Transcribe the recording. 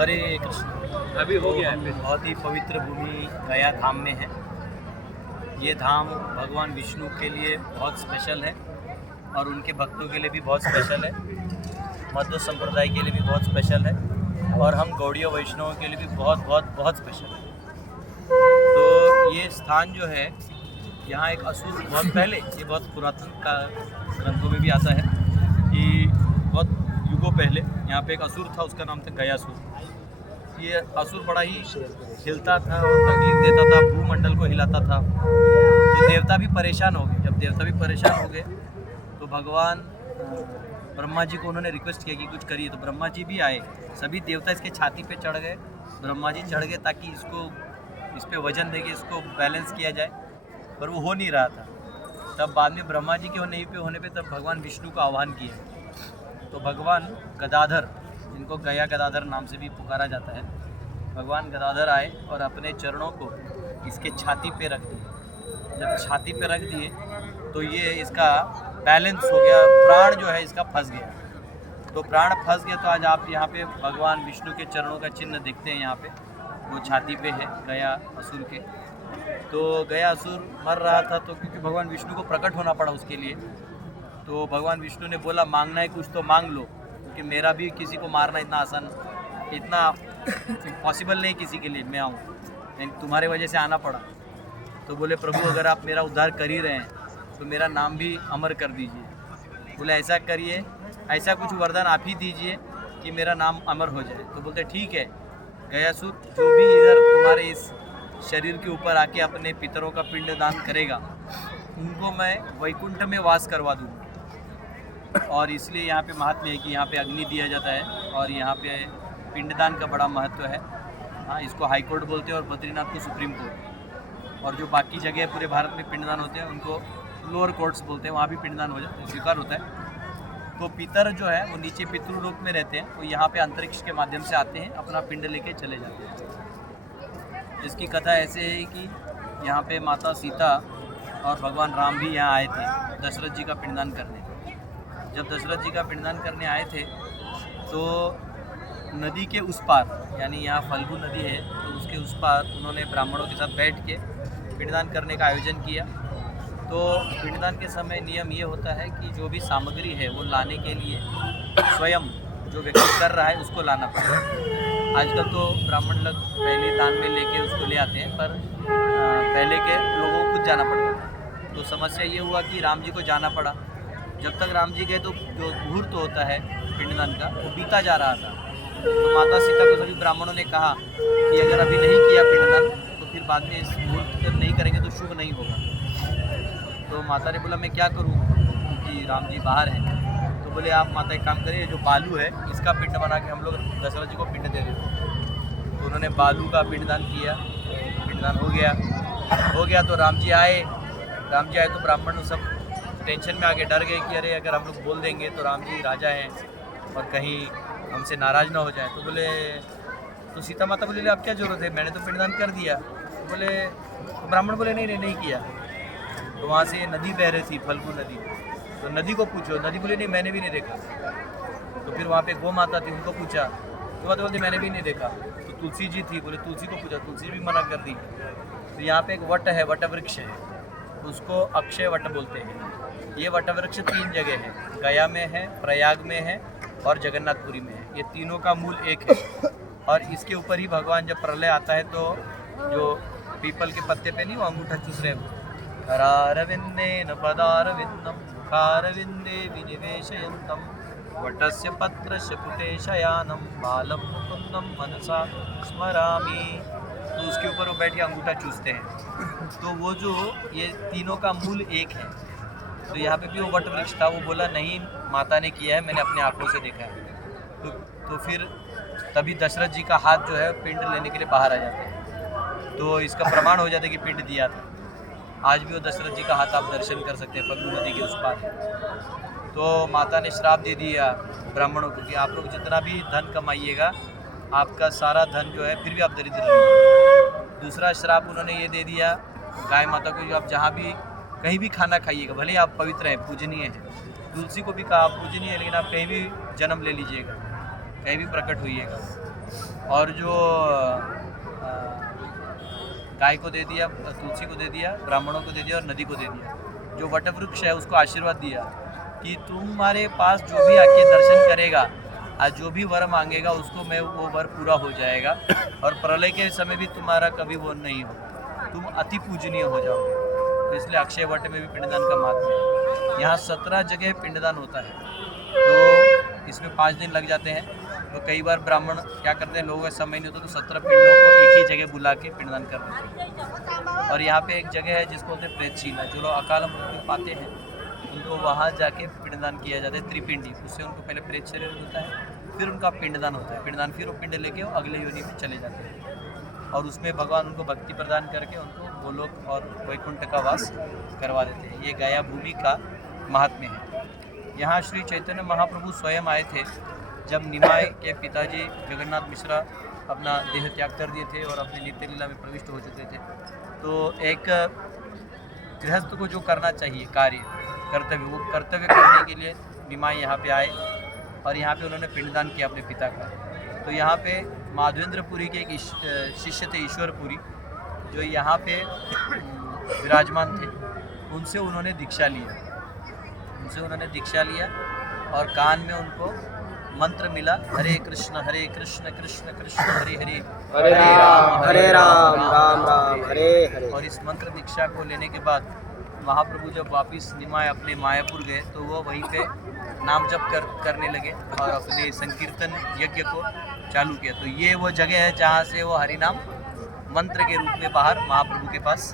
हरे कृष्ण। अभी हो गया हम है। बहुत ही पवित्र भूमि गया धाम में है। ये धाम भगवान विष्णु के लिए बहुत स्पेशल है और उनके भक्तों के लिए भी बहुत स्पेशल है। मध्य संप्रदाय के लिए भी बहुत स्पेशल है और हम गौड़ीय वैष्णवों के लिए भी बहुत बहुत बहुत स्पेशल है। तो ये स्थान जो है, यहाँ एक असुर बहुत पहले, ये बहुत पुरातन का ग्रंथों में भी आता है कि बहुत युगों पहले यहाँ पे एक असुर था, उसका नाम था गयासुर। ये असुर बड़ा ही हिलता था और तकलीफ देता था, भूमंडल को हिलाता था। तो देवता भी परेशान हो गए। जब देवता भी परेशान हो गए तो भगवान ब्रह्मा जी को उन्होंने रिक्वेस्ट किया कि कुछ करिए। तो ब्रह्मा जी भी आए, सभी देवता इसके छाती पे चढ़ गए, ब्रह्मा जी चढ़ गए ताकि इस पे वजन देके इसको बैलेंस किया जाए, पर वो हो नहीं रहा था। तब बाद में ब्रह्मा जी के नहीं पे होने पे तब भगवान विष्णु का आह्वान किया। तो भगवान गदाधर, जिनको गया गदाधर नाम से भी पुकारा जाता है, भगवान गदाधर आए और अपने चरणों को इसके छाती पे रख दिए। जब छाती पे रख दिए तो ये इसका बैलेंस हो गया, प्राण जो है इसका फंस गया। तो प्राण फंस गया तो आज आप यहाँ पे भगवान विष्णु के चरणों का चिन्ह देखते हैं। यहाँ पे वो छाती पे है गया असुर के। तो गया असुर मर रहा था, तो क्योंकि भगवान विष्णु को प्रकट होना पड़ा उसके लिए, तो भगवान विष्णु ने बोला मांगना है कुछ तो मांग लो, क्योंकि मेरा भी किसी को मारना इतना आसान, इतना पॉसिबल नहीं किसी के लिए मैं आऊँ, लेकिन तुम्हारे वजह से आना पड़ा। तो बोले प्रभु अगर आप मेरा उद्धार कर ही रहे हैं तो मेरा नाम भी अमर कर दीजिए। बोले ऐसा करिए, ऐसा कुछ वरदान आप ही दीजिए कि मेरा नाम अमर हो जाए। तो बोलते ठीक है गयासुर, जो भी इधर तुम्हारे इस शरीर के ऊपर आके अपने पितरों का पिंड दान करेगा उनको मैं वैकुंठ में वास करवा दूँगा। और इसलिए यहाँ पे महात्म्य है कि यहाँ पे अग्नि दिया जाता है और यहाँ पे पिंडदान का बड़ा महत्व है। हाँ, इसको हाई कोर्ट बोलते हैं और बद्रीनाथ को सुप्रीम कोर्ट। और जो बाकी जगह पूरे भारत में पिंडदान होते हैं उनको लोअर कोर्ट्स बोलते हैं, वहाँ भी पिंडदान हो जाता है, स्वीकार होता है। तो पितर जो है वो नीचे पितृलोक में रहते हैं, वो यहाँ पे अंतरिक्ष के माध्यम से आते हैं, अपना पिंड लेके चले जाते हैं। इसकी कथा ऐसे है कि यहाँ पे माता सीता और भगवान राम भी यहाँ आए थे दशरथ जी का पिंडदान करने। जब दशरथ जी का पिंडदान करने आए थे तो नदी के उस पार, यानी यहाँ फल्गु नदी है तो उसके उस पार उन्होंने ब्राह्मणों के साथ बैठ के पिंडदान करने का आयोजन किया। तो पिंडदान के समय नियम ये होता है कि जो भी सामग्री है वो लाने के लिए स्वयं जो व्यक्ति कर रहा है उसको लाना पड़ता है। आजकल तो ब्राह्मण लोग पहले दान में लेके उसको ले आते हैं, पर पहले के लोगों को खुद जाना पड़ता है। तो समस्या ये हुआ कि राम जी को जाना पड़ा। जब तक राम जी गए तो जो मुहूर्त होता है पिंडदान का वो बीता जा रहा था। तो माता सीता को सभी ब्राह्मणों ने कहा कि अगर अभी नहीं किया पिंडदान तो फिर बाद में इस मुहूर्त जब नहीं करेंगे तो शुभ नहीं होगा। तो माता ने बोला मैं क्या करूँ, क्योंकि राम जी बाहर हैं। तो बोले आप माता एक काम करिए, जो बालू है इसका पिंड बना के हम लोग दशरथ जी को पिंड दे देते। तो उन्होंने बालू का पिंडदान किया, पिंडदान हो गया। तो राम जी आए तो ब्राह्मण सब टेंशन में आके डर गए कि अरे अगर हम लोग बोल देंगे तो राम जी राजा हैं और कहीं हमसे नाराज़ ना हो जाए। तो बोले, तो सीता माता बोले अब क्या ज़रूरत है, मैंने तो पिंडदान कर दिया। तो बोले, तो ब्राह्मण बोले नहीं किया। तो वहाँ से नदी बह रही थी, फल्गु नदी। तो नदी को पूछो, नदी बोले नहीं मैंने भी नहीं देखा। तो फिर वहाँ पे गौ माता थी, उनको पूछा तो बात बोलते मैंने भी नहीं देखा। तो तुलसी जी थी, बोले तुलसी को पूछा, तुलसी भी मना कर दी। तो यहाँ पे एक वट है, वट वृक्ष है, उसको अक्षय वट बोलते हैं। ये वट वृक्ष 3 जगह है, गया में है, प्रयाग में है और जगन्नाथपुरी में है। ये तीनों का मूल एक है और इसके ऊपर ही भगवान जब प्रलय आता है तो जो पीपल के पत्ते पे नहीं वो अंगूठा चूस रहे हो, करारविन्देन पदारविन्दं मुखारविन्दे विनिवेशयन्तं वटस्य पत्रस्य पुटे शयानं बालं मुकुन्दं मनसा स्मरामि। तो उसके ऊपर वो बैठ के अंगूठा चूसते हैं। तो वो जो ये तीनों का मूल एक है। तो यहाँ पे भी वो वट वृक्ष था, वो बोला नहीं माता ने किया है, मैंने अपने आंखों से देखा है। तो फिर तभी दशरथ जी का हाथ जो है पिंड लेने के लिए बाहर आ जाता है। तो इसका प्रमाण हो जाता है कि पिंड दिया था। आज भी वो दशरथ जी का हाथ आप दर्शन कर सकते हैं फल्गु नदी के उस पार। तो माता ने श्राप दे दिया ब्राह्मणों को कि आप लोग जितना भी धन कमाइएगा, आपका सारा धन जो है फिर भी आप दरिद्र रहेंगे। दूसरा श्राप उन्होंने ये दे दिया गाय माता को, जो आप जहाँ भी कहीं भी खाना खाइएगा, भले आप पवित्र हैं, पूजनीय हैं। तुलसी को भी कहा आप पूजनीय है, लेकिन आप कहीं भी जन्म ले लीजिएगा, कहीं भी प्रकट होइएगा। और जो गाय को दे दिया, तुलसी को दे दिया, ब्राह्मणों को दे दिया और नदी को दे दिया। जो वटवृक्ष है उसको आशीर्वाद दिया कि तुम्हारे पास जो भी आके दर्शन करेगा, आज जो भी वर मांगेगा उसको मैं वो वर पूरा हो जाएगा, और प्रलय के समय भी तुम्हारा कभी वो नहीं होगा, तुम अति पूजनीय हो जाओगे। तो इसलिए अक्षय वट में भी पिंडदान का महत्व है। यहाँ 17 जगह पिंडदान होता है, तो इसमें 5 दिन लग जाते हैं। तो कई बार ब्राह्मण क्या करते हैं, लोगों का समय नहीं होता तो 17 पिंडों को एक ही जगह बुला के पिंडदान कर देते हैं। और यहाँ पे एक जगह है जिसको बोलते हैं प्रेतशीला, जो लोग अकाल मृत्यु पाते हैं उनको वहाँ जाके पिंडदान किया जाता है, त्रिपिंडी। उससे उनको पहले प्रेत शरीर होता है, फिर उनका पिंडदान होता है। पिंडदान फिर वो पिंड लेके वो अगले योनि में चले जाते हैं, और उसमें भगवान उनको भक्ति प्रदान करके उनको गोलोक और वैकुंठ का वास करवा देते हैं। ये गया भूमि का महात्म्य है। यहाँ श्री चैतन्य महाप्रभु स्वयं आए थे जब निमाय के पिताजी जगन्नाथ मिश्रा अपना देह त्याग कर दिए थे और अपनी नित्य लीला में प्रविष्ट हो चुके थे। तो एक गृहस्थ को जो करना चाहिए कार्य, कर्तव्य, वो कर्तव्य करने के लिए निमाय यहाँ पे आए और यहाँ पे उन्होंने पिंडदान किया अपने पिता का। तो यहाँ पे माधवेंद्रपुरी के एक शिष्य थे ईश्वरपुरी, जो यहाँ पे विराजमान थे, उनसे उन्होंने दीक्षा लिया और कान में उनको मंत्र मिला, हरे कृष्ण कृष्ण कृष्ण हरे हरे, हरे राम राम राम हरे हरे। और इस मंत्र दीक्षा को लेने के बाद महाप्रभु जब वापिस निमाय अपने मायापुर गए तो वो वहीं पे नाम जप करने लगे और अपने संकीर्तन यज्ञ को चालू किया। तो ये वो जगह है जहाँ से वो हरिनाम मंत्र के रूप में बाहर महाप्रभु के पास